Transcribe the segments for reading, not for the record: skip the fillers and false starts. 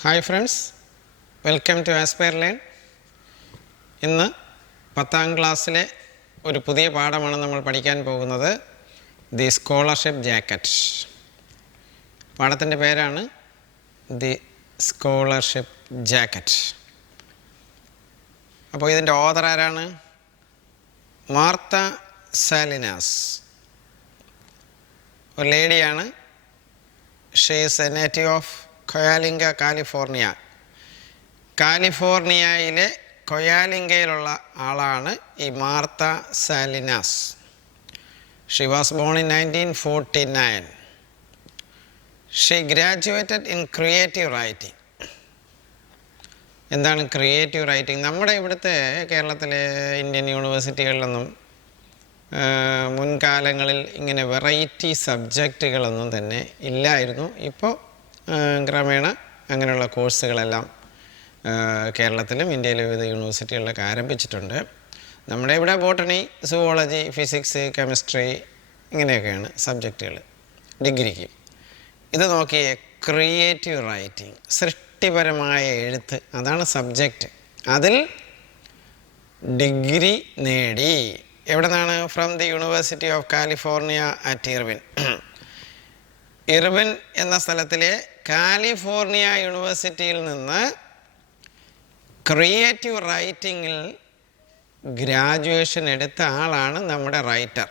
Hi friends, welcome to aspire learn. ഇന്ന് 10ാം ക്ലാസ്സിലെ ഒരു പുതിയ പാഠമാണ് നമ്മൾ പഠിക്കാൻ പോകുന്നത്, ദി സ്കോളർഷിപ്പ് ജാക്കറ്റ്. പാഠത്തിൻ്റെ പേരാണ് ദി സ്കോളർഷിപ്പ് ജാക്കറ്റ്. അപ്പോൾ ഇതിൻ്റെ ഓഥർ ആരാണ്? മാർത്ത സാലിനാസ്, ഒരു ലേഡിയാണ്. She is a native of Coalinga, California. കാലിഫോർണിയയിലെ കൊയാലിംഗയിലുള്ള ആളാണ് ഈ Martha Salinas. She was born in 1949. She graduated in creative writing. എന്താണ് ക്രിയേറ്റീവ് റൈറ്റിംഗ്? നമ്മുടെ ഇവിടുത്തെ കേരളത്തിലെ ഇന്ത്യൻ യൂണിവേഴ്സിറ്റികളിലൊന്നും മുൻകാലങ്ങളിൽ ഇങ്ങനെ വെറൈറ്റി സബ്ജക്റ്റുകളൊന്നും തന്നെ ഇല്ലായിരുന്നു. ഇപ്പോൾ ക്രമേണ അങ്ങനെയുള്ള കോഴ്സുകളെല്ലാം കേരളത്തിലും ഇന്ത്യയിലെ വിവിധ യൂണിവേഴ്സിറ്റികളിലൊക്കെ ആരംഭിച്ചിട്ടുണ്ട്. നമ്മുടെ ഇവിടെ ബോട്ടണി, സുവോളജി, ഫിസിക്സ്, കെമിസ്ട്രി ഇങ്ങനെയൊക്കെയാണ് സബ്ജക്റ്റുകൾ ഡിഗ്രിക്ക്. ഇത് നോക്കിയേ, ക്രിയേറ്റീവ് റൈറ്റിംഗ്, സൃഷ്ടിപരമായ എഴുത്ത്, അതാണ് സബ്ജക്റ്റ്. അതിൽ ഡിഗ്രി നേടി. എവിടെ നിന്നാണ്? From the university of California at Irwin. Irwin എന്ന സ്ഥലത്തിലെ കാലിഫോർണിയ യൂണിവേഴ്സിറ്റിയിൽ നിന്ന് ക്രിയേറ്റീവ് റൈറ്റിങ്ങിൽ ഗ്രാജുവേഷൻ എടുത്ത ആളാണ് നമ്മുടെ റൈറ്റർ.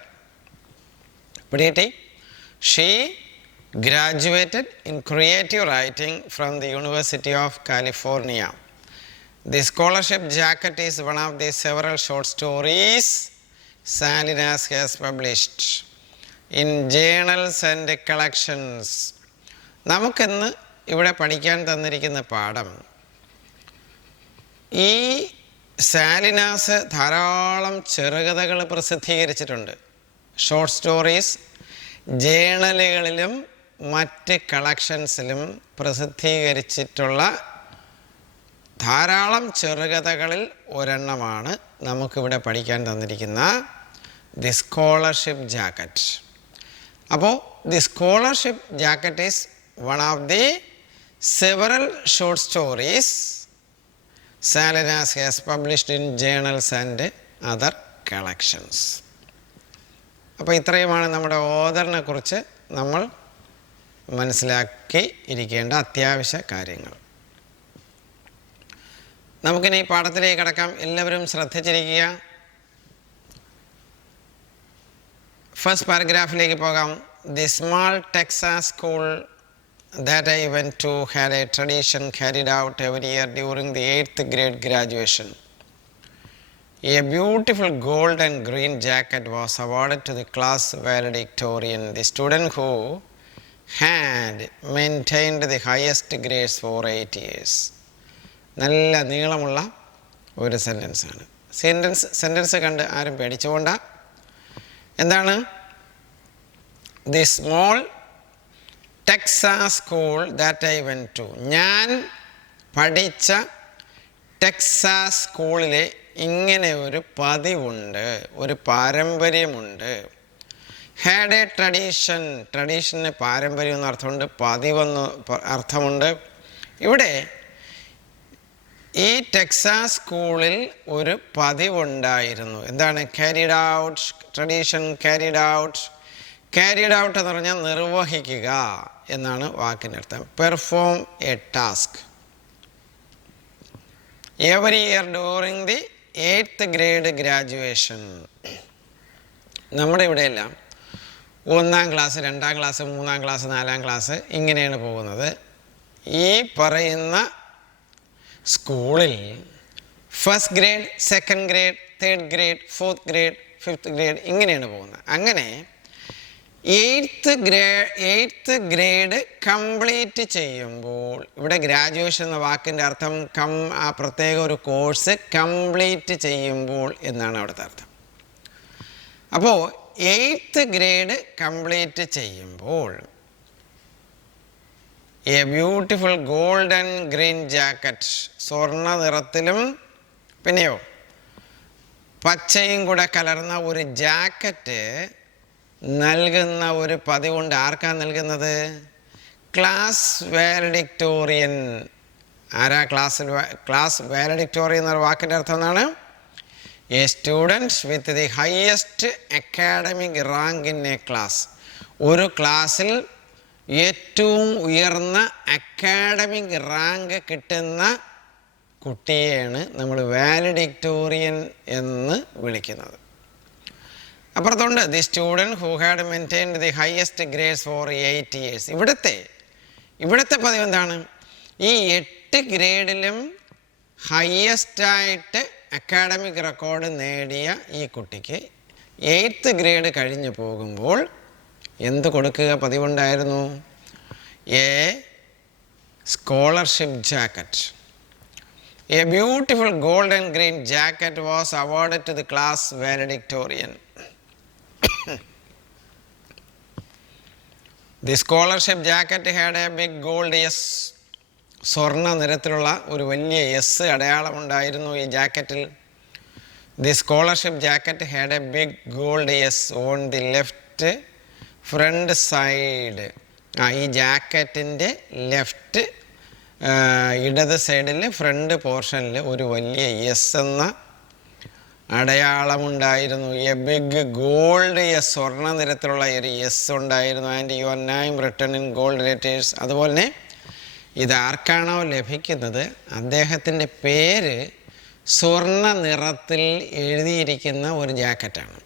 പിടികിട്ടി? She graduated in creative writing from the University of California. The scholarship jacket is one of the several short stories Salinas has published in journals and collections. നമുക്കിന്ന് ഇവിടെ പഠിക്കാൻ തന്നിരിക്കുന്ന പാഠം, ഈ സാലിനാസ് ധാരാളം ചെറുകഥകൾ പ്രസിദ്ധീകരിച്ചിട്ടുണ്ട്. ഷോർട്ട് സ്റ്റോറീസ് ജേണലുകളിലും മറ്റ് കളക്ഷൻസിലും പ്രസിദ്ധീകരിച്ചിട്ടുള്ള ധാരാളം ചെറുകഥകളിൽ ഒരെണ്ണമാണ് നമുക്കിവിടെ പഠിക്കാൻ തന്നിരിക്കുന്ന ദി സ്കോളർഷിപ്പ് ജാക്കറ്റ്. അപ്പോൾ the scholarship jacket is one of the several short stories Salinas has published in journals and other collections. അപ്പോൾ ഇത്രയുമാണ് നമ്മുടെ ഓഥറിനെ കുറിച്ച് നമ്മൾ മനസ്സിലാക്കി ഇരിക്കേണ്ട അത്യാവശ്യ കാര്യങ്ങൾ. നമുക്കിനി പാഠത്തിലേക്ക് കടക്കാം. എല്ലാവരും ശ്രദ്ധിച്ചിരിക്കുക. ഫസ്റ്റ് പാരഗ്രാഫിലേക്ക് പോകാം. The small Texas school that I went to had a tradition carried out every year during the 8th grade graduation. A beautiful gold and green jacket was awarded to the class valedictorian, the student who had maintained the highest grades for 8 years. നല്ല നീളമുള്ള ഒരു സെൻറ്റൻസാണ്. Sentence കണ്ട് ആരും പേടിച്ചുകൊണ്ട. എന്താണ്? The small Texas school that I went to. ഞാൻ പഠിച്ച Texas സ്കൂളിലെ ഇങ്ങനെ ഒരു പതിവുണ്ട്, ഒരു പാരമ്പര്യമുണ്ട്. Had a tradition. ട്രഡീഷന് പാരമ്പര്യം എന്ന അർത്ഥമുണ്ട്, പതിവെന്ന് അർത്ഥമുണ്ട്. ഇവിടെ ഈ ടെക്സാസ് സ്കൂളിൽ ഒരു പതിവുണ്ടായിരുന്നു. എന്താണ്? Carried out. Tradition carried out. Carried out എന്ന് പറഞ്ഞാൽ നിർവഹിക്കുക എന്നാണ് വാക്കിൻ്റെ അർത്ഥം. Perform A task. Every year during the 8th grade graduation. നമ്മുടെ ഇവിടെയെല്ലാം 1ാം ക്ലാസ്, 2ാം ക്ലാസ്, 3ാം ക്ലാസ്, 4ാം ക്ലാസ് ഇങ്ങനെയാണ് പോകുന്നത്. ഈ പറയുന്ന സ്കൂളിൽ first grade, 2nd grade, 3rd grade, 4th grade, 5th grade ഇങ്ങനെയാണ് പോകുന്നത്. അങ്ങനെ 8th grade കംപ്ലീറ്റ് ചെയ്യുമ്പോൾ, ഇവിടെ ഗ്രാജുവേഷൻ എന്ന വാക്കിൻ്റെ അർത്ഥം ആ പ്രത്യേക ഒരു കോഴ്സ് കംപ്ലീറ്റ് ചെയ്യുമ്പോൾ എന്നാണ് അവിടുത്തെ അർത്ഥം. അപ്പോൾ 8th grade കംപ്ലീറ്റ് ചെയ്യുമ്പോൾ A beautiful golden green jacket, സ്വർണ്ണ നിറത്തിലും പിന്നെയോ പച്ചയും കൂടെ കലർന്ന ഒരു ജാക്കറ്റ് നൽകുന്ന ഒരു പതിവുണ്ട്. ആർക്കാണ് നൽകുന്നത്? ക്ലാസ് വാലഡിക്ടോറിയൻ ആരാ ക്ലാസ് വാലഡിക്ടോറിയൻ എന്ന വാക്കിൻ്റെ അർത്ഥം എന്താണ്? A student with the highest academic rank in A class. ഒരു ക്ലാസ്സിൽ ഏറ്റവും ഉയർന്ന അക്കാഡമിക് റാങ്ക് കിട്ടുന്ന കുട്ടിയെയാണ് നമ്മൾ വാലഡിക്ടോറിയൻ എന്ന് വിളിക്കുന്നത്. അപ്പുറത്തുണ്ട് the student who had maintained the highest grades for 8 years. ഇവിടുത്തെ പതിവ് എന്താണ്? ഈ 8 ഗ്രേഡിലും ഹയസ്റ്റായിട്ട് അക്കാഡമിക് റെക്കോർഡ് നേടിയ ഈ കുട്ടിക്ക് 8th ഗ്രേഡ് കഴിഞ്ഞു പോകുമ്പോൾ എന്ത് കൊടുക്കുക പതിവുണ്ടായിരുന്നു? A scholarship jacket. A beautiful gold and green jacket was awarded to the class valedictorian. The scholarship jacket had a big gold S. സ്വർണ്ണ നിറത്തിലുള്ള ഒരു വലിയ എസ് അടയാളമുണ്ടായിരുന്നു ഈ ജാക്കറ്റിൽ. The scholarship jacket had a big gold S on the left front side. ഈ ജാക്കറ്റിൻ്റെ left ഇടത് സൈഡിൽ ഫ്രണ്ട് പോർഷനിൽ ഒരു വലിയ എസ് എന്ന അടയാളമുണ്ടായിരുന്നു. എ ബിഗ് ഗോൾഡ് എസ്, സ്വർണ്ണ നിറത്തിലുള്ള ഒരു എസ് ഉണ്ടായിരുന്നു. And your name written in gold letters. അതുപോലെ തന്നെ ഇതാർക്കാണോ ലഭിക്കുന്നത് അദ്ദേഹത്തിൻ്റെ പേര് സ്വർണ്ണ നിറത്തിൽ എഴുതിയിരിക്കുന്ന ഒരു ജാക്കറ്റാണ്.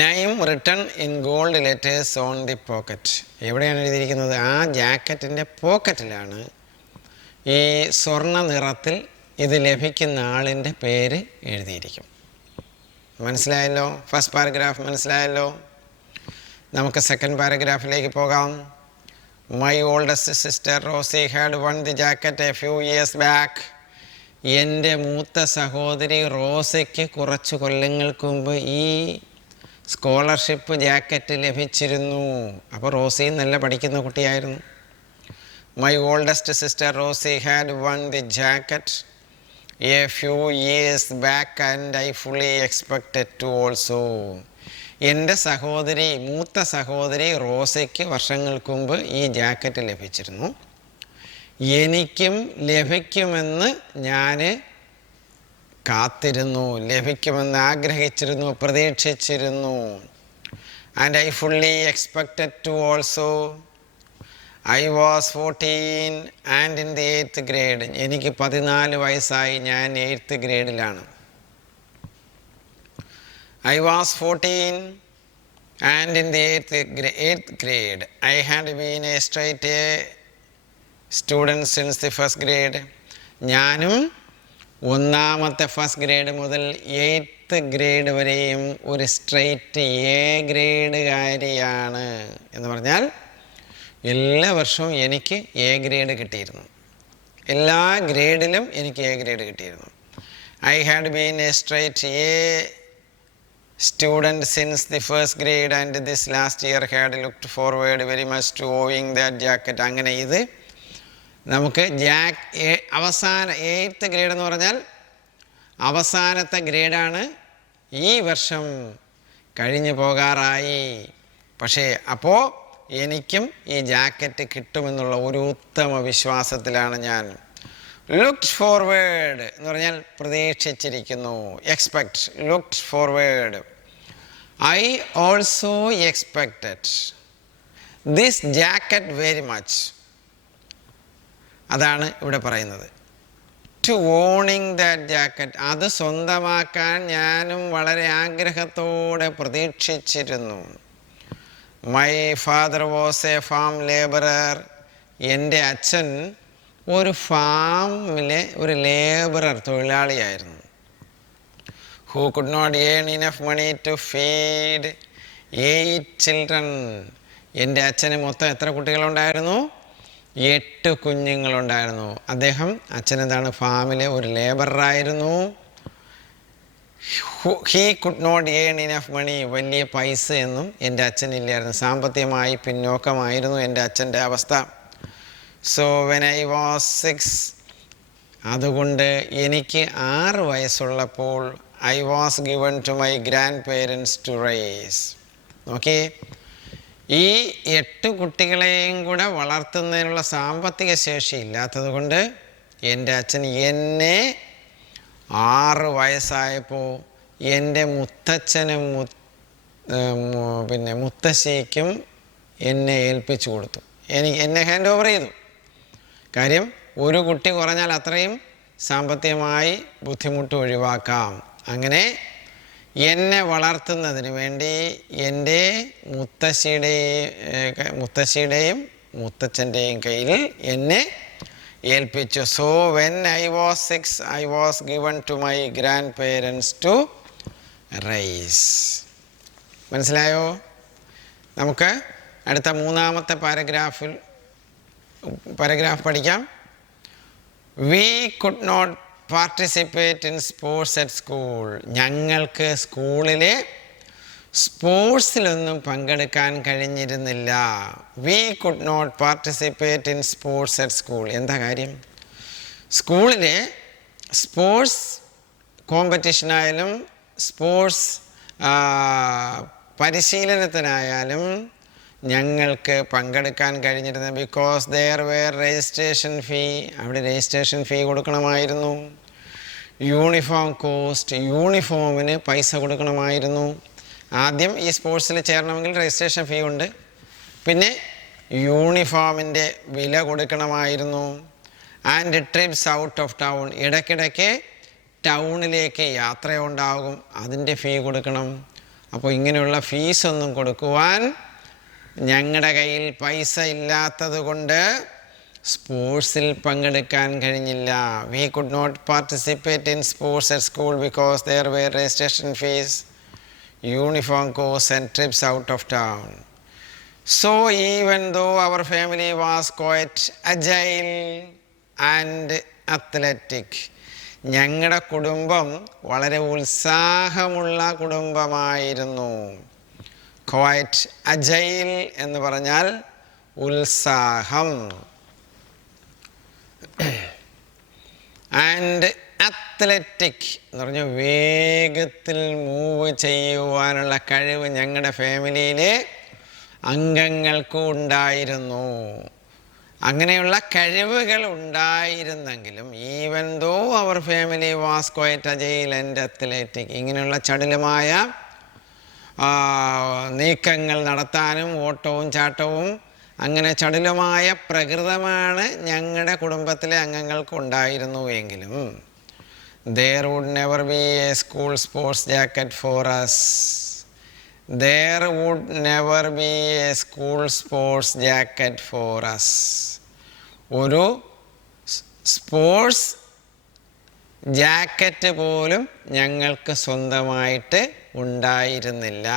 Name written in gold letters on the pocket. എവിടെയാണ് എഴുതിയിരിക്കുന്നത്? ആ ജാക്കറ്റിൻ്റെ പോക്കറ്റിലാണ് ഈ സ്വർണ്ണ നിറത്തിൽ ഇത് ലഭിക്കുന്ന ആളിൻ്റെ പേര് എഴുതിയിരിക്കും. മനസ്സിലായല്ലോ? ഫസ്റ്റ് പാരഗ്രാഫ് മനസ്സിലായല്ലോ? നമുക്ക് സെക്കൻഡ് പാരഗ്രാഫിലേക്ക് പോകാം. My oldest sister Rosie had won the jacket a few years back. എൻ്റെ മൂത്ത സഹോദരി റോസയ്ക്ക് കുറച്ച് കൊല്ലങ്ങൾക്ക് മുമ്പ് ഈ സ്കോളർഷിപ്പ് ജാക്കറ്റ് ലഭിച്ചിരുന്നു. അപ്പോൾ റോസി നല്ല പഠിക്കുന്ന കുട്ടിയായിരുന്നു. My oldest sister Rosie had won the jacket a few years back and I fully expected to also. എൻ്റെ മൂത്ത സഹോദരി റോസയ്ക്ക് വർഷങ്ങൾക്ക് മുമ്പ് ഈ ജാക്കറ്റ് ലഭിച്ചിരുന്നു. എനിക്കും ലഭിക്കുമെന്ന് ഞാൻ കാത്തിരുന്നു, ലഭിക്കുമെന്ന് ആഗ്രഹിച്ചിരുന്നു, പ്രതീക്ഷിച്ചിരുന്നു. And I fully expected to also. I was 14 and in the 8th grade. എനിക്ക് 14 വയസ്സായി, ഞാൻ 8th ഗ്രേഡിലാണ്. I was 14 and in the 8th grade. I had been a straight A student since the first grade. ഞാനും ഒന്നാമത്തെ first grade മുതൽ 8th grade വരെയും ഒരു straight A ഗ്രേഡുകാരിയാണ്. എന്ന് പറഞ്ഞാൽ എല്ലാ വർഷവും എനിക്ക് എ ഗ്രേഡ് കിട്ടിയിരുന്നു. എല്ലാ ഗ്രേഡിലും എനിക്ക് എ ഗ്രേഡ് കിട്ടിയിരുന്നു. I had been a straight A student since the first grade and this last year had looked forward very much to owing that jacket. അങ്ങനെ ഇത് നമുക്ക് അവസാന 8th ഗ്രേഡ് എന്ന് പറഞ്ഞാൽ അവസാനത്തെ ഗ്രേഡാണ്. ഈ വർഷം കഴിഞ്ഞു പോകാറായി. പക്ഷേ അപ്പോൾ എനിക്കും ഈ ജാക്കറ്റ് കിട്ടുമെന്നുള്ള ഒരു ഉത്തമ വിശ്വാസത്തിലാണ് ഞാൻ. ലുക്ക്ഡ് ഫോർവേഡ് എന്ന് പറഞ്ഞാൽ പ്രതീക്ഷിച്ചിരിക്കുന്നു. Expect, looked forward. I also expected this jacket very much. അതാണ് ഇവിടെ പറയുന്നത്. ടു ഓണിങ് ദാറ്റ് ജാക്കറ്റ്, അത് സ്വന്തമാക്കാൻ ഞാനും വളരെ ആഗ്രഹത്തോടെ പ്രതീക്ഷിച്ചിരുന്നു. My father was A farm labourer. എൻ്റെ അച്ഛൻ ഒരു ഫാമിലെ ഒരു labourer, തൊഴിലാളിയായിരുന്നു. who could not earn enough money to feed 8 children. എൻ്റെ അച്ഛന് മൊത്തം എത്ര കുട്ടികളുണ്ടായിരുന്നു? 8 കുഞ്ഞുങ്ങളുണ്ടായിരുന്നു. അച്ഛനെന്താണ്? ഫാമിലെ ഒരു ലേബറായിരുന്നു. he could not earn enough money. വലിയ പൈസയൊന്നും എൻ്റെ അച്ഛനില്ലായിരുന്നു. സാമ്പത്തികമായി പിന്നോക്കമായിരുന്നു എൻ്റെ അച്ഛൻ്റെ അവസ്ഥ. so when I was 6, അതുകൊണ്ട് എനിക്ക് 6 വയസ്സുള്ളപ്പോൾ I was given to my grandparents to raise. Okay, ഈ 8 കുട്ടികളെയും കൂടെ വളർത്തുന്നതിനുള്ള സാമ്പത്തിക ശേഷി ഇല്ലാത്തത് കൊണ്ട് എൻ്റെ അച്ഛൻ എന്നെ 6 വയസ്സായപ്പോൾ എൻ്റെ മുത്തച്ഛനും പിന്നെ മുത്തശ്ശിക്കും എന്നെ ഏൽപ്പിച്ചു കൊടുത്തു. എന്നെ ഹാൻഡ് ഓവർ ചെയ്തു. കാര്യം ഒരു കുട്ടി കുറഞ്ഞാൽ അത്രയും സാമ്പത്തികമായി ബുദ്ധിമുട്ട് ഒഴിവാക്കാം. അങ്ങനെ എന്നെ വളർത്തുന്നതിന് വേണ്ടി എൻ്റെ മുത്തശ്ശിയുടെയും മുത്തച്ഛൻ്റെയും കയ്യിൽ എന്നെ ഏൽപ്പിച്ചു. So when I was 6 I was given to my grandparents to raise. മനസ്സിലായോ? നമുക്ക് അടുത്ത 3-ാമത്തെ പാരഗ്രാഫ് പഠിക്കാം. We could not participate in sports at school. ഞങ്ങൾക്ക് സ്കൂളിലെ സ്പോർട്സിലൊന്നും പങ്കെടുക്കാൻ കഴിഞ്ഞിരുന്നില്ല. We could not participate in sports at school. എന്താ കാര്യം? സ്കൂളിലെ സ്പോർട്സ് കോമ്പറ്റീഷനായാലും സ്പോർട്സ് പരിശീലനത്തിനായാലും ഞങ്ങൾക്ക് പങ്കെടുക്കാൻ കഴിഞ്ഞിരുന്ന because there were registration fee. അവിടെ രജിസ്ട്രേഷൻ ഫീ കൊടുക്കണമായിരുന്നു. യൂണിഫോം കോസ്റ്റ്, യൂണിഫോമിന് പൈസ കൊടുക്കണമായിരുന്നു. ആദ്യം ഈ സ്പോർട്സിൽ ചേരണമെങ്കിൽ രജിസ്ട്രേഷൻ ഫീ ഉണ്ട്. പിന്നെ യൂണിഫോമിൻ്റെ വില കൊടുക്കണമായിരുന്നു. And trips out of town, ഇടയ്ക്കിടയ്ക്ക് ടൗണിലേക്ക് യാത്രയുണ്ടാകും, അതിൻ്റെ ഫീ കൊടുക്കണം. അപ്പോൾ ഇങ്ങനെയുള്ള ഫീസൊന്നും കൊടുക്കുവാൻ ഞങ്ങളുടെ കയ്യിൽ പൈസ ഇല്ലാത്തത് കൊണ്ട് സ്പോർട്സിൽ പങ്കെടുക്കാൻ കഴിഞ്ഞില്ല. We could not participate in sports at school because there were registration fees, uniform costs and trips out of town. So even though our family was quite agile and athletic. ഞങ്ങളുടെ കുടുംബം വളരെ ഉത്സാഹമുള്ള കുടുംബമായിരുന്നു. ക്വൈറ്റ് അജൈൽ എന്ന് പറഞ്ഞാൽ ഉത്സാഹം. And athletic എന്ന് പറഞ്ഞാൽ വേഗത്തിൽ move ചെയ്യുവാനുള്ള കഴിവ് ഞങ്ങളുടെ ഫാമിലിയിലെ അംഗങ്ങൾക്കും ഉണ്ടായിരുന്നു. അങ്ങനെയുള്ള കഴിവുകൾ ഉണ്ടായിരുന്നെങ്കിലും even though our family was quite agile and athletic, ഇങ്ങനെയുള്ള ചടുലമായ നീക്കങ്ങൾ നടത്താനും ഓട്ടവും ചാട്ടവും അങ്ങനെ ചടുലമായ പ്രകൃതമാണ് ഞങ്ങളുടെ കുടുംബത്തിലെ അംഗങ്ങൾക്ക് ഉണ്ടായിരുന്നു എങ്കിലും there would never be a school sports jacket for us. There would never be a school sports jacket for us. ഒരു സ്പോർട്സ് ജാക്കറ്റ് പോലും ഞങ്ങൾക്ക് സ്വന്തമായിട്ട് ഉണ്ടായിരുന്നില്ല.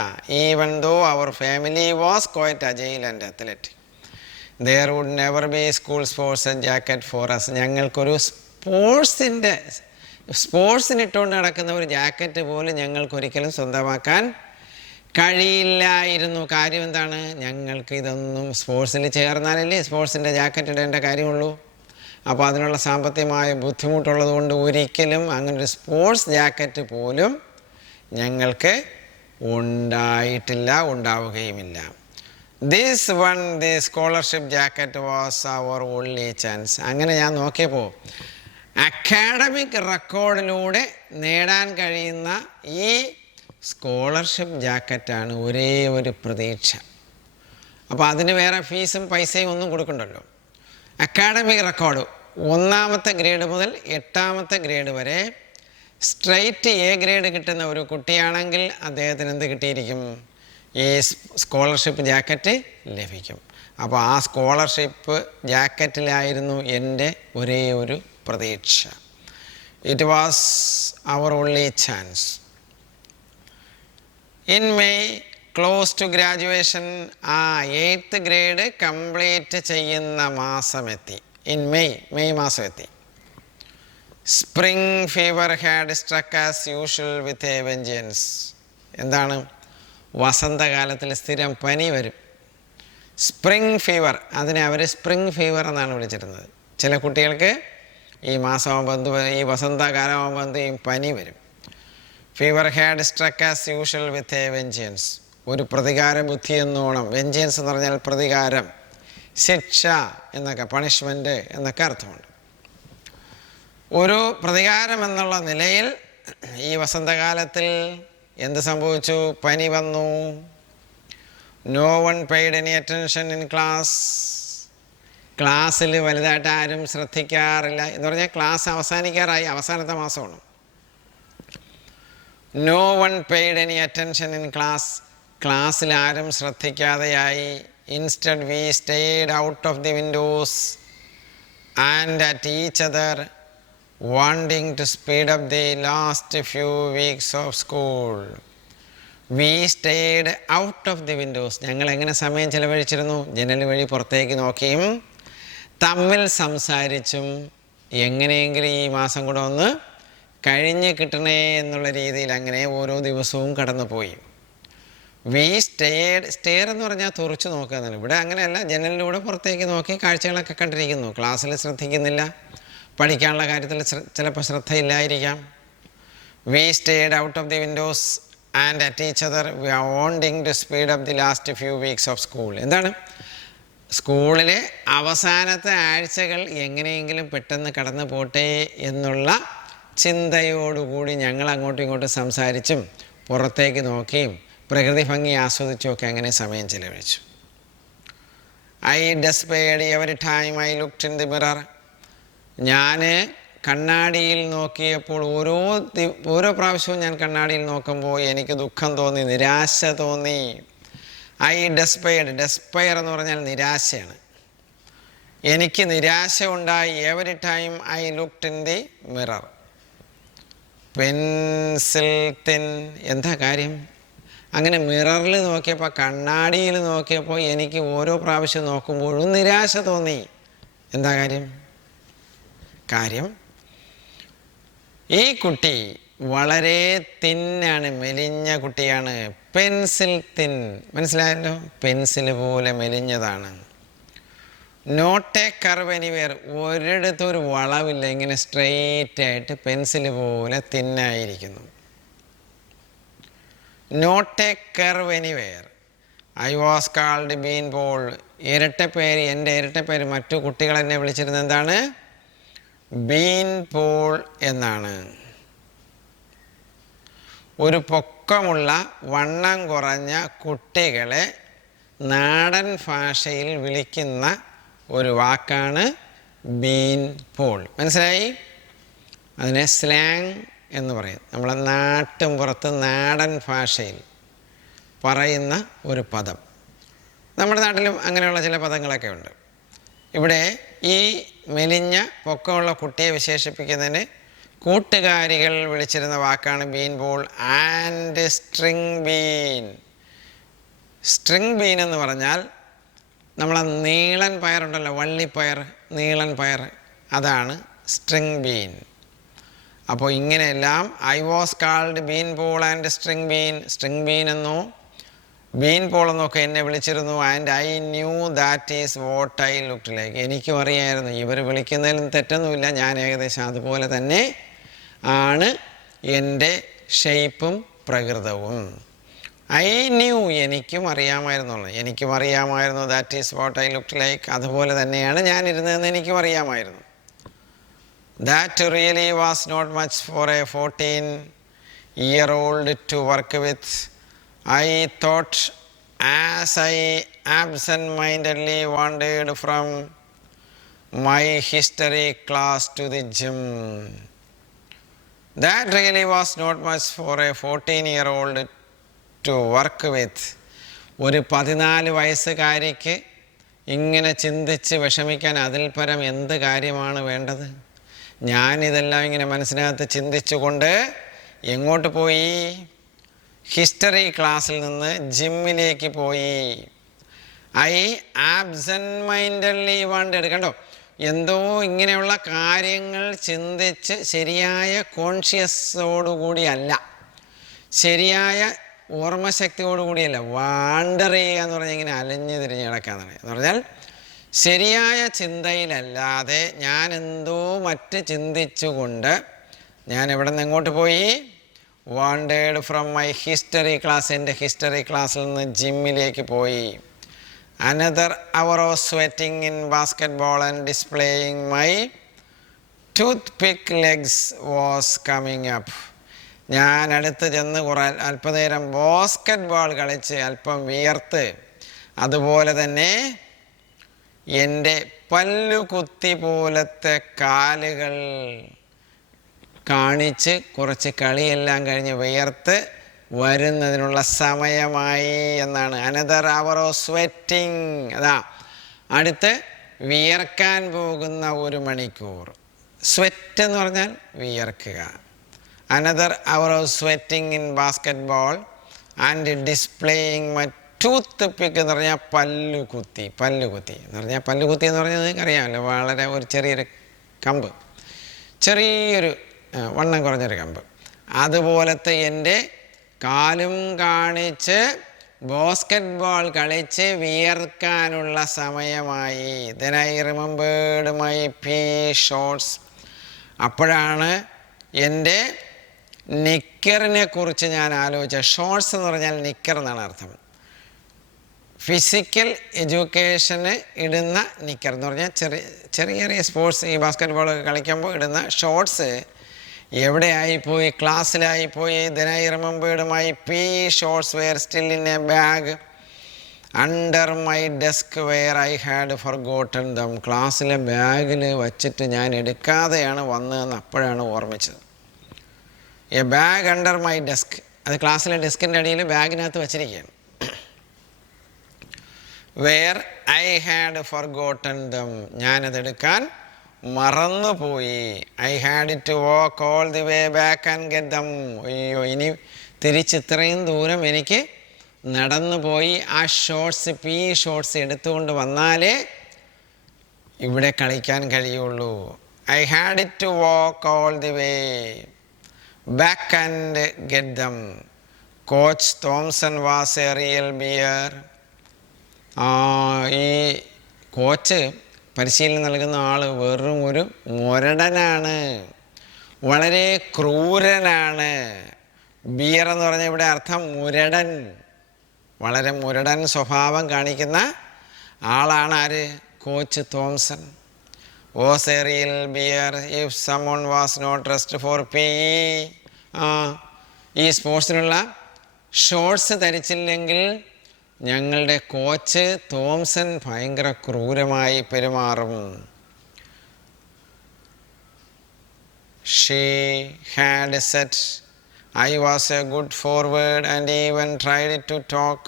Even though our family was quite agile and athletic, there would never be a school sports jacket for us. ഞങ്ങൾക്കൊരു സ്പോർട്സിന് ഇട്ടുകൊണ്ട് നടക്കുന്ന ഒരു ജാക്കറ്റ് പോലും ഞങ്ങൾക്കൊരിക്കലും സ്വന്തമാക്കാൻ കഴിയില്ലായിരുന്നു. കാര്യം എന്താണ്? ഞങ്ങൾക്ക് ഇതൊന്നും സ്പോർട്സിൽ ചേർന്നാലല്ലേ സ്പോർട്സിൻ്റെ ജാക്കറ്റ് ഇടേണ്ട കാര്യമുള്ളൂ. അപ്പോൾ അതിനുള്ള സാമ്പത്തികമായ ബുദ്ധിമുട്ടുള്ളത് കൊണ്ട് ഒരിക്കലും അങ്ങനൊരു സ്പോർട്സ് ജാക്കറ്റ് പോലും ഞങ്ങൾക്ക് ഉണ്ടായിട്ടില്ല, ഉണ്ടാവുകയുമില്ല. The scholarship jacket was our only chance. അങ്ങനെ ഞാൻ നോക്കിയപ്പോൾ അക്കാഡമിക് റെക്കോർഡിലൂടെ നേടാൻ കഴിയുന്ന ഈ സ്കോളർഷിപ്പ് ജാക്കറ്റാണ് ഒരേ ഒരു പ്രതീക്ഷ. അപ്പോൾ അതിന് വേറെ ഫീസും പൈസയും ഒന്നും കൊടുക്കണ്ടല്ലോ. അക്കാഡമിക് റെക്കോർഡ് 1ാമത്തെ ഗ്രേഡ് മുതൽ 8ാമത്തെ ഗ്രേഡ് വരെ സ്ട്രെയിറ്റ് എ ഗ്രേഡ് കിട്ടുന്ന ഒരു കുട്ടിയാണെങ്കിൽ അദ്ദേഹത്തിന് എന്ത് കിട്ടിയിരിക്കും? ഈ സ്കോളർഷിപ്പ് ജാക്കറ്റ് ലഭിക്കും. അപ്പോൾ ആ സ്കോളർഷിപ്പ് ജാക്കറ്റിലായിരുന്നു എൻ്റെ ഒരേ ഒരു പ്രതീക്ഷ. It was our only chance. In May close to graduation, 8th grade complete ചെയ്യുന്ന മാസമെത്തി. ഇൻ മെയ് മാസം എത്തി. Spring fever had struck as usual with a vengeance. എന്താണ്? വസന്തകാലത്തിൽ സ്ഥിരം പനി വരും. സ്പ്രിംഗ് ഫീവർ, അതിനെ അവർ സ്പ്രിംഗ് ഫീവർ എന്നാണ് വിളിച്ചിരുന്നത്. ചില കുട്ടികൾക്ക് ഈ മാസമാകുമ്പോൾ ഈ വസന്തകാലമാകുമ്പോൾ ഈ പനി വരും. Fever had struck as usual with a vengeance. ഒരു പ്രതികാര ബുദ്ധി എന്നോണം. വെഞ്ചൻസ് എന്ന് പറഞ്ഞാൽ പ്രതികാരം, ശിക്ഷ എന്നൊക്കെ, പണിഷ്മെൻറ്റ് എന്നൊക്കെ അർത്ഥമുണ്ട്. ഒരു പ്രതികാരം എന്നുള്ള നിലയിൽ ഈ വസന്തകാലത്തിൽ എന്ത് സംഭവിച്ചു? പനി വന്നു. No one paid any attention in class. ക്ലാസ്സിൽ വലുതായിട്ട് ആരും ശ്രദ്ധിക്കാറില്ല എന്ന് പറഞ്ഞാൽ ക്ലാസ് അവസാനിക്കാറായി, അവസാനത്തെ മാസമാണ്. No one paid any attention in class. ക്ലാസ്സിൽ ആരും ശ്രദ്ധിക്കാതെയായി. Instead we stared out of the windows and at each other wanting to speed up the last few weeks of school. We stayed out of the windows. ഞങ്ങൾ എങ്ങനെ സമയം ചെലവഴിച്ചിരുന്നു? ജനൽ വഴി പുറത്തേക്ക് നോക്കിയും തമ്മിൽ സംസാരിച്ചും എങ്ങനെയെങ്കിലും ഈ മാസം കൂടെ ഒന്ന് കഴിഞ്ഞ് കിട്ടണേ എന്നുള്ള രീതിയിൽ അങ്ങനെ ഓരോ ദിവസവും കടന്നുപോയി. വി സ്റ്റെയർ എന്ന് പറഞ്ഞാൽ തുറച്ചു നോക്കുക എന്നാണ്. ഇവിടെ അങ്ങനെയല്ല, ജനലിലൂടെ പുറത്തേക്ക് നോക്കി കാഴ്ചകളൊക്കെ കണ്ടിരിക്കുന്നു. ക്ലാസ്സിൽ ശ്രദ്ധിക്കുന്നില്ല, പഠിക്കാനുള്ള കാര്യത്തിൽ ചിലപ്പോൾ ശ്രദ്ധയില്ലായിരിക്കാം. We stared out of the windows and at each other wanting to speed up the last few weeks of school. എന്താണ്? സ്കൂളിലെ അവസാനത്തെ ആഴ്ചകൾ എങ്ങനെയെങ്കിലും പെട്ടെന്ന് കടന്നു പോട്ടെ എന്നുള്ള ചിന്തയോടുകൂടി ഞങ്ങൾ അങ്ങോട്ടും ഇങ്ങോട്ടും സംസാരിച്ചും പുറത്തേക്ക് നോക്കിയും പ്രകൃതി ഭംഗി ആസ്വദിച്ചുമൊക്കെ അങ്ങനെ സമയം ചെലവഴിച്ചു. I despaired every time I looked in the mirror. ഞാൻ കണ്ണാടിയിൽ നോക്കിയപ്പോൾ ഓരോ പ്രാവശ്യവും ഞാൻ കണ്ണാടിയിൽ നോക്കുമ്പോൾ എനിക്ക് ദുഃഖം തോന്നി, നിരാശ തോന്നി. ഐ ഡെസ്പയർ എന്ന് പറഞ്ഞാൽ നിരാശയാണ്. എനിക്ക് നിരാശ ഉണ്ടായി. Every time I looked in the mirror. Pencil thin. എന്താ കാര്യം? അങ്ങനെ മിററിൽ നോക്കിയപ്പോൾ, കണ്ണാടിയിൽ നോക്കിയപ്പോൾ എനിക്ക് ഓരോ പ്രാവശ്യം നോക്കുമ്പോഴും നിരാശ തോന്നി. എന്താ കാര്യം? ഈ കുട്ടി വളരെ തിന്നാണ്, മെലിഞ്ഞ കുട്ടിയാണ്. Pencil thin. മനസ്സിലായല്ലോ? പെൻസിൽ പോലെ മെലിഞ്ഞതാണ്. Not a curve anywhere. ഒരിടത്തും ഒരു വളവില്ല, ഇങ്ങനെ സ്ട്രെയിറ്റ് ആയിട്ട് പെൻസിൽ പോലെ തിന്നായിരിക്കുന്നു. Not a curve anywhere. I was called bean pole. ഇരട്ടപ്പേര്, എൻ്റെ ഇരട്ടപ്പേര് മറ്റു കുട്ടികൾ എന്നെ വിളിച്ചിരുന്നത് എന്താണ്? ബീൻ പോൾ എന്നാണ്. ഒരു പൊക്കമുള്ള വണ്ണം കുറഞ്ഞ കുട്ടികളെ നാടൻ ഭാഷയിൽ വിളിക്കുന്ന ഒരു വാക്കാണ് ബീൻ പോൾ. മനസ്സിലായി? അതിനെ സ്ലാങ് എന്ന് പറയും. നമ്മളെ നാട്ടും പുറത്ത് നാടൻ ഭാഷയിൽ പറയുന്ന ഒരു പദം. നമ്മുടെ നാട്ടിലും അങ്ങനെയുള്ള ചില പദങ്ങളൊക്കെ ഉണ്ട്. ഇവിടെ ഈ മെലിഞ്ഞ പൊക്കമുള്ള കുട്ടിയെ വിശേഷിപ്പിക്കുന്നതിന് കൂട്ടുകാരികൾ വിളിച്ചിരുന്ന വാക്കാണ് been ball and string been. String been എന്ന് പറഞ്ഞാൽ നമ്മളെ നീളൻ പയറുണ്ടല്ലോ, വള്ളിപ്പയർ, നീളൻ പയർ, അതാണ് സ്ട്രിങ് ബീൻ. അപ്പോൾ ഇങ്ങനെയെല്ലാം I was called been ball and string been. String been എന്നോ ബീൻ പോൾ എന്നൊക്കെ എന്നെ വിളിച്ചിരുന്നു. And I knew that is what I looked like. എനിക്കും അറിയായിരുന്നു ഇവർ വിളിക്കുന്നതിലും തെറ്റൊന്നുമില്ല, ഞാൻ ഏകദേശം അതുപോലെ തന്നെ ആണ് എൻ്റെ ഷേപ്പും പ്രകൃതവും. ഐ ന്യൂ, എനിക്കും അറിയാമായിരുന്നു that is what I looked like. അതുപോലെ തന്നെയാണ് ഞാൻ ഇരുന്നതെന്ന് എനിക്കും അറിയാമായിരുന്നു. That really was not much for a 14-year-old to work with. I thought as I absent-mindedly wandered from my history class to the gym. That really was not much for a 14-year-old to work with. ഒരു 14 വയസ്സുകാരിക്ക് ഇങ്ങനെ ചിന്തിച്ച് വിഷമിക്കാൻ അതിൽ പരം എന്ത് കാര്യമാണ് വേണ്ടത്? ഞാനിതെല്ലാം ഇങ്ങനെ മനസ്സിനകത്ത് ചിന്തിച്ചുകൊണ്ട് എങ്ങോട്ട് പോയി? ഹിസ്റ്ററി ക്ലാസ്സിൽ നിന്ന് ജിമ്മിലേക്ക് പോയി. I absent mindedly wandered. കണ്ടോ, എന്തോ ഇങ്ങനെയുള്ള കാര്യങ്ങൾ ചിന്തിച്ച് ശരിയായ കോൺഷ്യസോടുകൂടിയല്ല, ശരിയായ ഓർമ്മശക്തിയോടുകൂടിയല്ല, വാണ്ടർ ചെയ്യുക എന്ന് പറഞ്ഞാൽ ഇങ്ങനെ അലഞ്ഞു തിരിഞ്ഞ് കിടക്കാന്നാണ്. എന്ന് പറഞ്ഞാൽ ശരിയായ ചിന്തയിലല്ലാതെ ഞാൻ എന്തോ മറ്റ് ചിന്തിച്ചുകൊണ്ട് ഞാൻ എവിടെ നിന്ന് എങ്ങോട്ട് പോയി? wandered from my history class. എൻ്റെ ഹിസ്റ്ററി ക്ലാസ്സിൽ നിന്ന് ജിമ്മിലേക്ക് പോയി. Another hour of sweating in basketball and displaying my toothpick legs was coming up. ഞാൻ അടുത്ത് ചെന്ന് അല്പനേരം ബാസ്കറ്റ് കളിച്ച് അല്പം വിയർത്ത്, അതുപോലെ തന്നെ എൻ്റെ പല്ലുകുത്തി പോലത്തെ കാലുകൾ കാണിച്ച് കുറച്ച് കളിയെല്ലാം കഴിഞ്ഞ് വിയർത്ത് വരുന്നതിനുള്ള സമയമായി എന്നാണ്. അനദർ അവർ ഓഫ് സ്വെറ്റിംഗ്, അതാ അടുത്ത് വിയർക്കാൻ പോകുന്ന 1 മണിക്കൂർ. സ്വെറ്റ് എന്ന് പറഞ്ഞാൽ വിയർക്കുക. Another hour of sweating in basketball and displaying my toothpick എന്ന് പറഞ്ഞാൽ പല്ലുകുത്തി എന്ന് പറഞ്ഞാൽ പല്ലുകുത്തി എന്ന് പറഞ്ഞാൽ നിങ്ങൾക്ക് അറിയാമല്ലോ, വളരെ ഒരു ചെറിയൊരു കമ്പ്, ചെറിയൊരു വണ്ണം കുറഞ്ഞൊരു കമ്പ്. അതുപോലത്തെ എൻ്റെ കാലും കാണിച്ച് ബാസ്കറ്റ്ബോൾ കളിച്ച് വിയർക്കാനുള്ള സമയമായി. Then I remembered my P shorts. അപ്പോഴാണ് എൻ്റെ നിക്കറിനെ കുറിച്ച് ഞാൻ ആലോചിച്ചത്. ഷോർട്സ് എന്ന് പറഞ്ഞാൽ നിക്കർ എന്നാണ് അർത്ഥം. ഫിസിക്കൽ എഡ്യൂക്കേഷന് ഇടുന്ന നിക്കർ എന്ന് പറഞ്ഞാൽ ചെറിയ ചെറിയ സ്പോർട്സ്, ഈ ബാസ്കറ്റ്ബോൾ കളിക്കുമ്പോൾ ഇടുന്ന ഷോർട്സ് എവിടെയായിപ്പോയി? ക്ലാസ്സിലായിപ്പോയി. Then I remembered my P shorts were still in a bag under my desk where I had forgotten them. ക്ലാസ്സിലെ ബാഗിൽ വച്ചിട്ട് ഞാൻ എടുക്കാതെയാണ് വന്നതെന്ന് അപ്പോഴാണ് ഓർമ്മിച്ചത്. A bag under my desk, അത് ക്ലാസ്സിലെ ഡെസ്കിൻ്റെ അടിയിൽ ബാഗിനകത്ത് വച്ചിരിക്കുകയാണ്. Where I had forgotten them, ഞാനതെടുക്കാൻ മറന്നുപോയി. I had to walk all the way back and get them. അയ്യോ, ഇനി തിരിച്ചിത്രയും ദൂരം എനിക്ക് നടന്നു പോയി ആ ഷോർട്സ്, പീ ഷോർട്സ് എടുത്തുകൊണ്ട് വന്നാലേ ഇവിടെ കളിക്കാൻ കഴിയുള്ളൂ. I had to walk all the way back and get them. Coach Thompson was a real bear. ഈ കോച്ച് പരിശീലനം നൽകുന്ന ആൾ വെറും ഒരു മുരടനാണ്, വളരെ ക്രൂരനാണ്. ബിയർ എന്ന് പറഞ്ഞാൽ ഇവിടെ അർത്ഥം മുരടൻ, വളരെ മുരടൻ സ്വഭാവം കാണിക്കുന്ന ആളാണ് ആര്? Coach Thompson. Was a real bear if someone was not dressed for PE. ഈ സ്പോർട്സിനുള്ള ഷോർട്സ് ധരിച്ചില്ലെങ്കിൽ ഞങ്ങളുടെ കോച്ച് തോംസൺ ഭയങ്കര ക്രൂരമായി പെരുമാറും. She had said I was a good forward and even tried to talk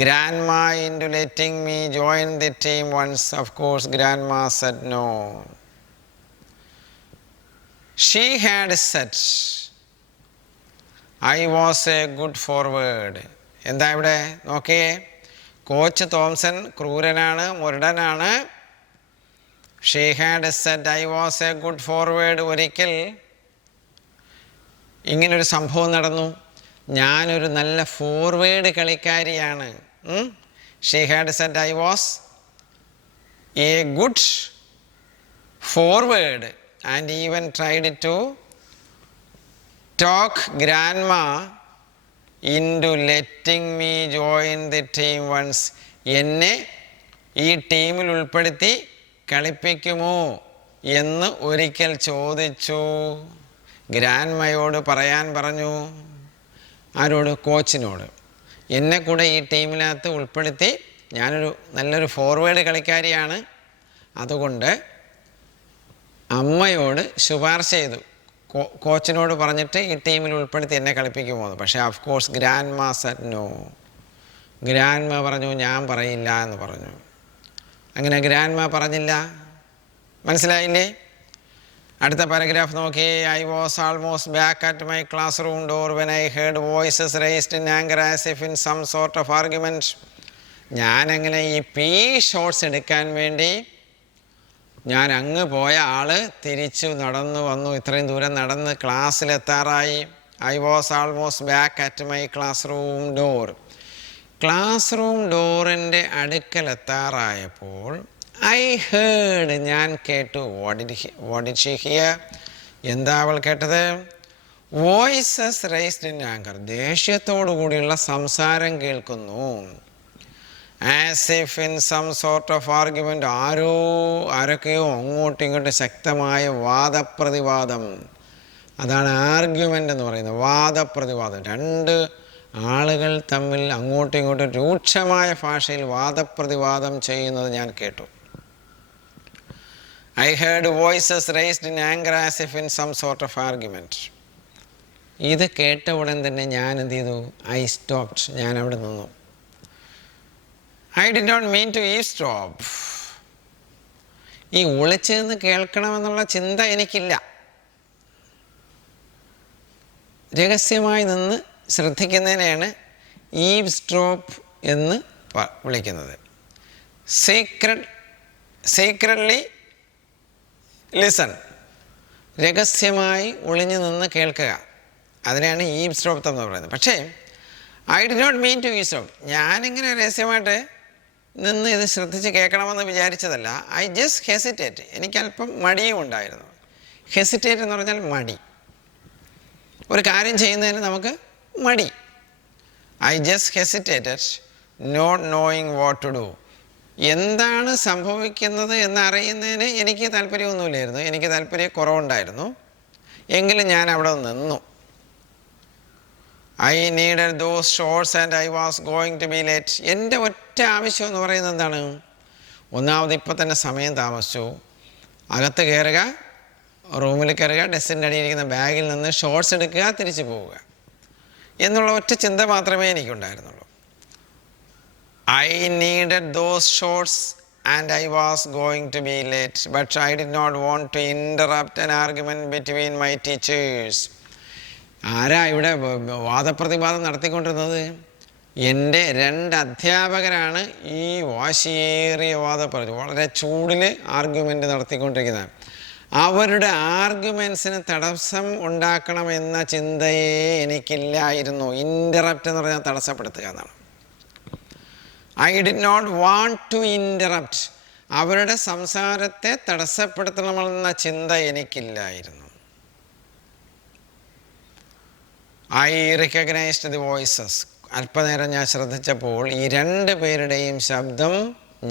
grandma into letting me join the team once. Of course, grandma said no. She had said I was a good forward. എന്താ ഇവിടെ നോക്കിയേ, coach Thompson ക്രൂരനാണ്, മുരടനാണ്. She had said I was a good forward. ഒരിക്കൽ ഇങ്ങനൊരു സംഭവം നടന്നു, ഞാനൊരു നല്ല ഫോർവേഡ് കളിക്കാരിയാണ്. She had said I was a good forward and even tried to talk grandma into letting me join the team once. എന്നെ ഈ ടീമിൽ ഉൾപ്പെടുത്തി കളിപ്പിക്കുമോ എന്ന് ഒരിക്കൽ ചോദിച്ചു. ഗ്രാൻഡ്മയോട് പറയാൻ പറഞ്ഞു. ആരോട്? കോച്ചിനോട്. എന്നെ കൂടെ ഈ ടീമിനകത്ത് ഉൾപ്പെടുത്തി, ഞാനൊരു നല്ലൊരു ഫോർവേഡ് കളിക്കാരിയാണ്, അതുകൊണ്ട് അമ്മയോട് ശുപാർശ ചെയ്തു, കോച്ചിനോട് പറഞ്ഞിട്ട് ഈ ടീമിൽ ഉൾപ്പെടുത്തി എന്നെ കളിപ്പിക്കുമോ. പക്ഷേ of course grandma said no. Grandma പറഞ്ഞു ഞാൻ പറയില്ല എന്ന് പറഞ്ഞു. അങ്ങനെ ഗ്രാൻഡ്മ പറഞ്ഞില്ല. മനസ്സിലായില്ലേ? അടുത്ത പാരഗ്രാഫ് നോക്കി. I was almost back at my classroom door when I heard voices raised in anger as if in some sort of argument. ഞാനങ്ങനെ ഈ പീ ഷോർട്സ് എടുക്കാൻ വേണ്ടി ഞാൻ അങ്ങ് പോയ ആൾ തിരിച്ചു നടന്നു വന്നു. ഇത്രയും ദൂരം നടന്ന് ക്ലാസ്സിലെത്താറായി. I was almost back at my classroom door. Classroom ഡോറിൻ്റെ അടുക്കലെത്താറായപ്പോൾ ഐ ഹേർഡ്, ഞാൻ കേട്ടു. What did she hear? എന്താ അവൾ കേട്ടത്? വോയിസസ് റൈസ്ഡ് ഇൻ ആങ്കർ, ദേഷ്യത്തോടു കൂടിയുള്ള സംസാരം കേൾക്കുന്നു. As if in some sort of argument, ആരൊക്കെയോ അങ്ങോട്ടും ഇങ്ങോട്ടും ശക്തമായ വാദപ്രതിവാദം. അതാണ് ആർഗ്യുമെൻ്റ് എന്ന് പറയുന്നത്, വാദപ്രതിവാദം. രണ്ട് ആളുകൾ തമ്മിൽ അങ്ങോട്ടും ഇങ്ങോട്ടും രൂക്ഷമായ ഭാഷയിൽ വാദപ്രതിവാദം ചെയ്യുന്നത് ഞാൻ കേട്ടു. I heard voices raised in anger as if in some sort of argument. ഇത് കേട്ട ഉടൻ തന്നെ ഞാൻ എന്ത് ചെയ്തു? I stopped. ഞാൻ അവിടെ നിന്നു. I did not mean to eavesdrop. ഈ ഒളിച്ചു നിന്ന് കേൾക്കണമെന്നുള്ള ചിന്ത എനിക്കില്ല. രഹസ്യമായി നിന്ന് ശ്രദ്ധിക്കുന്നതിനെയാണ് ഈവ്സ്ഡ്രോപ്പ് എന്ന് വിളിക്കുന്നത്. സീക്രട്ട്ലി ലിസൺ, രഹസ്യമായി ഒളിഞ്ഞു നിന്ന് കേൾക്കുക, അതിനെയാണ് ഈവ്സ്ഡ്രോപ്പ് എന്ന് പറയുന്നത്. പക്ഷേ I did not mean to eavesdrop, ഞാനിങ്ങനെ രഹസ്യമായിട്ട് നിന്ന് ഇത് ശ്രദ്ധിച്ച് കേൾക്കണമെന്ന് വിചാരിച്ചതല്ല. ഐ ജസ്റ്റ് ഹെസിറ്റേറ്റ്, എനിക്കല്പം മടിയും ഉണ്ടായിരുന്നു. ഹെസിറ്റേറ്റ് എന്ന് പറഞ്ഞാൽ മടി, ഒരു കാര്യം ചെയ്യുന്നതിന് നമുക്ക് മടി. I just hesitated not knowing what to do, എന്താണ് സംഭവിക്കുന്നത് എന്നറിയുന്നതിന് എനിക്ക് താല്പര്യമൊന്നുമില്ലായിരുന്നു, എനിക്ക് താല്പര്യക്കുറവുണ്ടായിരുന്നു. എങ്കിലും ഞാൻ അവിടെ നിന്നു. I needed those shorts and I was going to be late. എൻ്റെ ഒറ്റ ആവശ്യം എന്ന് പറയുന്നത് എന്താണ്? ഒന്നാമത് ഇപ്പം തന്നെ സമയം താമസിച്ചു, അകത്ത് കയറുക, റൂമിൽ കയറുക, ഡെസ്കിൻ്റെ അടിയിരിക്കുന്ന ബാഗിൽ നിന്ന് ഷോർട്സ് എടുക്കുക, തിരിച്ചു പോവുക എന്നുള്ള ഒറ്റ ചിന്ത മാത്രമേ എനിക്കുണ്ടായിരുന്നുള്ളൂ. I needed those shorts and I was going to be late, but I did not want to interrupt an argument between my teachers. ആരാ ഇവിടെ വാദപ്രതിവാദം നടത്തിക്കൊണ്ടിരുന്നത്? എൻ്റെ രണ്ട് അധ്യാപകരാണ് ഈ വാശിയേറിയ വളരെ ചൂടിൽ ആർഗ്യുമെൻ്റ് നടത്തിക്കൊണ്ടിരിക്കുന്നത്. അവരുടെ ആർഗ്യുമെൻസിന് തടസ്സം ഉണ്ടാക്കണമെന്ന ചിന്തയെ എനിക്കില്ലായിരുന്നു. ഇൻ്ററപ്റ്റ് എന്ന് പറഞ്ഞാൽ തടസ്സപ്പെടുത്തുക എന്നാണ്. I did not want to interrupt, അവരുടെ സംസാരത്തെ തടസ്സപ്പെടുത്തണമെന്ന ചിന്ത എനിക്കില്ലായിരുന്നു. ഐ റിക്കഗ്നൈസ്ഡ് ദി വോയിസസ്, അല്പനേരം ഞാൻ ശ്രദ്ധിച്ചപ്പോൾ ഈ രണ്ട് പേരുടെയും ശബ്ദം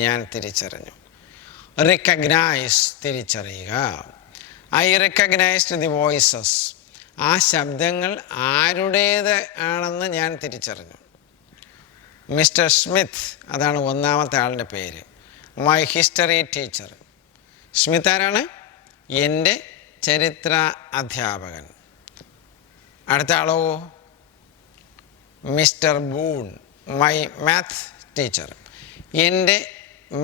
ഞാൻ തിരിച്ചറിഞ്ഞു. റിക്കഗ്നൈസ്, തിരിച്ചറിയുക. ഐ റിക്കഗ്നൈസ്ഡ് ദി വോയിസസ്, ആ ശബ്ദങ്ങൾ ആരുടേത് ആണെന്ന് ഞാൻ തിരിച്ചറിഞ്ഞു. മിസ്റ്റർ സ്മിത്ത്, അതാണ് ഒന്നാമത്തെ ആളുടെ പേര്, മൈ ഹിസ്റ്ററി ടീച്ചർ. സ്മിത്ത് ആരാണ്? എൻ്റെ ചരിത്ര അധ്യാപകൻ. അടുത്ത ആളോ? Mister boon, my maths teacher. എൻ്റെ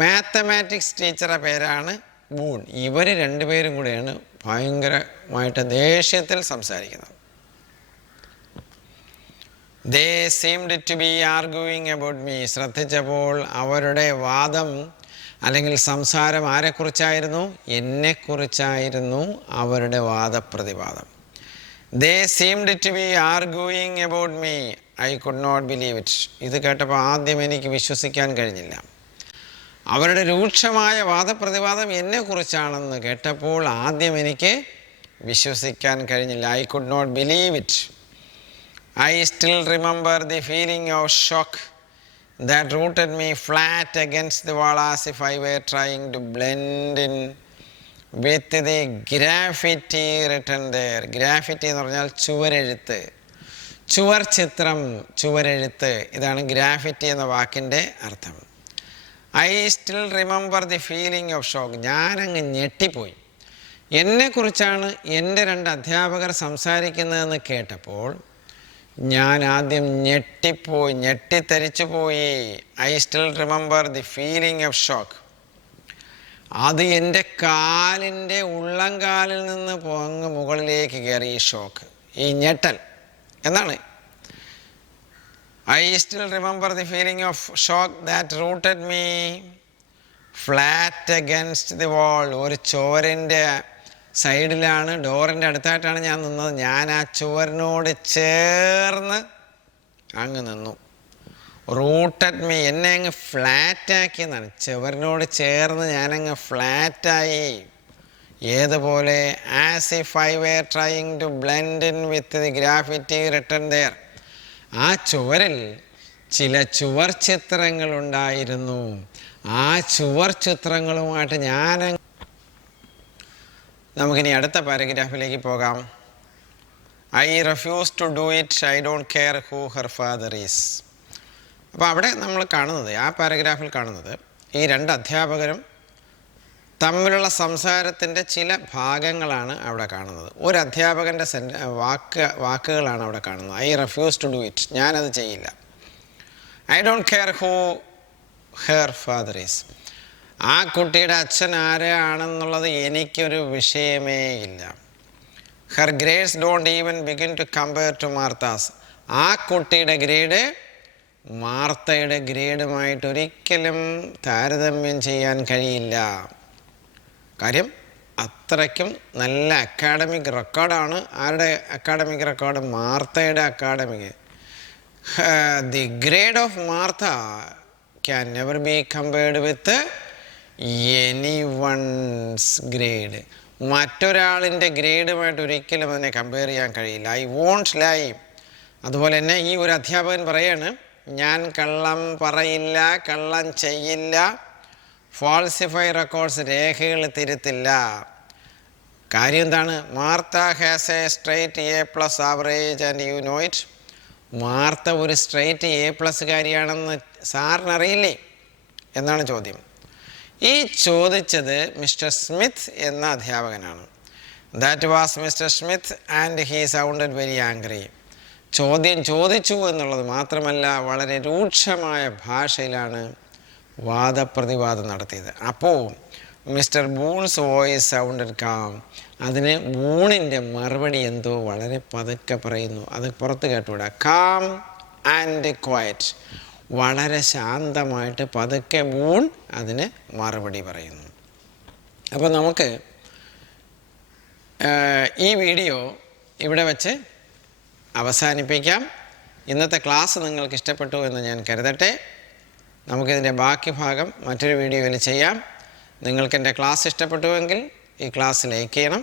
മാത്തമാറ്റിക്സ് ടീച്ചറുടെ പേരാണ് ബൂൺ. ഇവർ രണ്ടുപേരും കൂടെയാണ് ഭയങ്കരമായിട്ട് ദേഷ്യത്തിൽ സംസാരിക്കുന്നത്. They seemed to be arguing about me. ശ്രദ്ധിച്ചപ്പോൾ അവരുടെ വാദം അല്ലെങ്കിൽ സംസാരം ആരെക്കുറിച്ചായിരുന്നു? എന്നെക്കുറിച്ചായിരുന്നു അവരുടെ വാദപ്രതിവാദം. They seemed to be arguing about me. I could not believe it. ഇത് കേട്ടപ്പോൾ ആദ്യം എനിക്ക് വിശ്വസിക്കാൻ കഴിഞ്ഞില്ല. അവരുടെ രൂക്ഷമായ വാദപ്രതിവാദം എന്നെക്കുറിച്ചാണെന്ന് കേട്ടപ്പോൾ ആദ്യം എനിക്ക് വിശ്വസിക്കാൻ കഴിഞ്ഞില്ല. I could not believe it. I still remember the feeling of shock that rooted me flat against the wall as if I were trying to blend in with the graffiti written there. Graffiti എന്ന് പറഞ്ഞാൽ ചുവരെഴുത്ത്, ചുവർ ചിത്രം, ചുവരെഴുത്ത്. ഇതാണ് graffiti എന്ന വാക്കിൻ്റെ അർത്ഥം. I still remember the feeling of shock. ഞാനങ്ങ് ഞെട്ടിപ്പോയി. എന്നെക്കുറിച്ചാണ് എൻ്റെ രണ്ട് അധ്യാപകർ സംസാരിക്കുന്നതെന്ന് കേട്ടപ്പോൾ ഞാൻ ആദ്യം ഞെട്ടിപ്പോയി, ഞെട്ടിത്തരിച്ചു പോയി. I still remember the feeling of shock. അത് എൻ്റെ കാലിൻ്റെ ഉള്ളംകാലിൽ നിന്ന് അങ്ങ് മുകളിലേക്ക് കയറി ഈ ഷോക്ക്, ഈ ഞെട്ടൽ എന്നാണ്. I still remember the feeling of shock that rooted me flat against the വാൾ. ഒരു ചുവരിൻ്റെ സൈഡിലാണ്, ഡോറിൻ്റെ അടുത്തായിട്ടാണ് ഞാൻ നിന്നത്. ഞാൻ ആ ചുവരിനോട് ചേർന്ന് അങ്ങ് നിന്നു. റൂട്ടഡ് മീ, എന്നെ അങ്ങ് ഫ്ലാറ്റാക്കിയെന്നാണ്. ചുവരിനോട് ചേർന്ന് ഞാനങ്ങ് ഫ്ലാറ്റായി. ഏതുപോലെ as if I were trying to blend in with the graffiti written there. ആ ചുവരിൽ ചില ചുവർ ചിത്രങ്ങളുണ്ടായിരുന്നു. ആ ചുവർ ചിത്രങ്ങളുമായിട്ട് നമുക്കിനി അടുത്ത പാരഗ്രാഫിലേക്ക് പോകാം. I refuse to do it, I don't care who her father is. അപ്പോൾ അവിടെ നമ്മൾ കാണുന്നത്, ആ പാരഗ്രാഫിൽ കാണുന്നത്, ഈ രണ്ട് അധ്യാപകരും തമ്മിലുള്ള സംസാരത്തിൻ്റെ ചില ഭാഗങ്ങളാണ് അവിടെ കാണുന്നത്. ഒരു അധ്യാപകൻ്റെ വാക്കുകളാണ് അവിടെ കാണുന്നത്. I refuse to do it, ഞാനത് ചെയ്യില്ല. I don't care who her father is, ആ കുട്ടിയുടെ അച്ഛൻ ആരാണെന്നുള്ളത് എനിക്കൊരു വിഷയമേ ഇല്ല. Her grades don't even begin to compare to Martha's, ആ കുട്ടിയുടെ ഗ്രേഡ് മാർത്തയുടെ ഗ്രേഡുമായിട്ട് ഒരിക്കലും താരതമ്യം ചെയ്യാൻ കഴിയില്ല. കാര്യം അത്രയ്ക്കും നല്ല അക്കാഡമിക് റെക്കോർഡാണ്. ആരുടെ അക്കാഡമിക് റെക്കോർഡ്? മാർത്തയുടെ academic. The grade of Martha can never be compared with any one's grade. മറ്റൊരാളിൻ്റെ ഗ്രേഡുമായിട്ട് ഒരിക്കലും അതിനെ കമ്പയർ ചെയ്യാൻ കഴിയില്ല. I won't lie. അതുപോലെ തന്നെ ഈ ഒരു അധ്യാപകൻ പറയാണ്, ഞാൻ കള്ളം പറയില്ല, കള്ളം ചെയ്യില്ല, ഫാൾസിഫൈ റെക്കോർഡ്സ്, രേഖകൾ തിരുത്തില്ല. കാര്യം എന്താണ്? Martha has A straight A+ average and you know it. Martha ഒരു സ്ട്രൈറ്റ് A+ കാരിയാണെന്ന് സാറിനറിയില്ലേ എന്നാണ് ചോദ്യം. ഈ ചോദിച്ചത് മിസ്റ്റർ സ്മിത്ത് എന്ന അധ്യാപകനാണ്. That was mister Smith and he sounded very angry. ചോദ്യം ചോദിച്ചു എന്നുള്ളത് മാത്രമല്ല, വളരെ രൂക്ഷമായ ഭാഷയിലാണ് വാദപ്രതിവാദം നടത്തിയത്. അപ്പോൾ mister boons voice sounded calm. അതിന് ബൂണിൻ്റെ മറുപടി എന്തോ വളരെ പതുക്കെ പറയുന്നു, അത് പുറത്ത് കേട്ടുകൂടാ. കാം ആൻഡ് ക്വയറ്റ്, വളരെ ശാന്തമായിട്ട് പതുക്കെ ബൂൺ അതിന് മറുപടി പറയുന്നു. അപ്പോൾ നമുക്ക് ഈ വീഡിയോ ഇവിടെ വെച്ച് അവസാനിപ്പിക്കാം. ഇന്നത്തെ ക്ലാസ് നിങ്ങൾക്ക് ഇഷ്ടപ്പെട്ടു എന്ന് ഞാൻ കരുതട്ടെ. നമുക്കിതിൻ്റെ ബാക്കി ഭാഗം മറ്റൊരു വീഡിയോയിൽ ചെയ്യാം. നിങ്ങൾക്ക് എൻ്റെ ക്ലാസ് ഇഷ്ടപ്പെട്ടുവെങ്കിൽ ഈ ക്ലാസ് ലൈക്ക് ചെയ്യണം,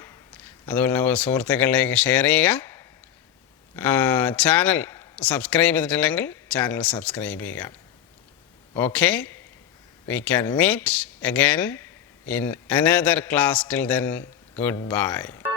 അതുപോലെ സുഹൃത്തുക്കളിലേക്ക് ഷെയർ ചെയ്യുക. ചാനൽ സബ്സ്ക്രൈബ് ചെയ്തിട്ടില്ലെങ്കിൽ ചാനൽ സബ്സ്ക്രൈബ് ചെയ്യുക. Okay, we can meet again in another class. Till then, goodbye.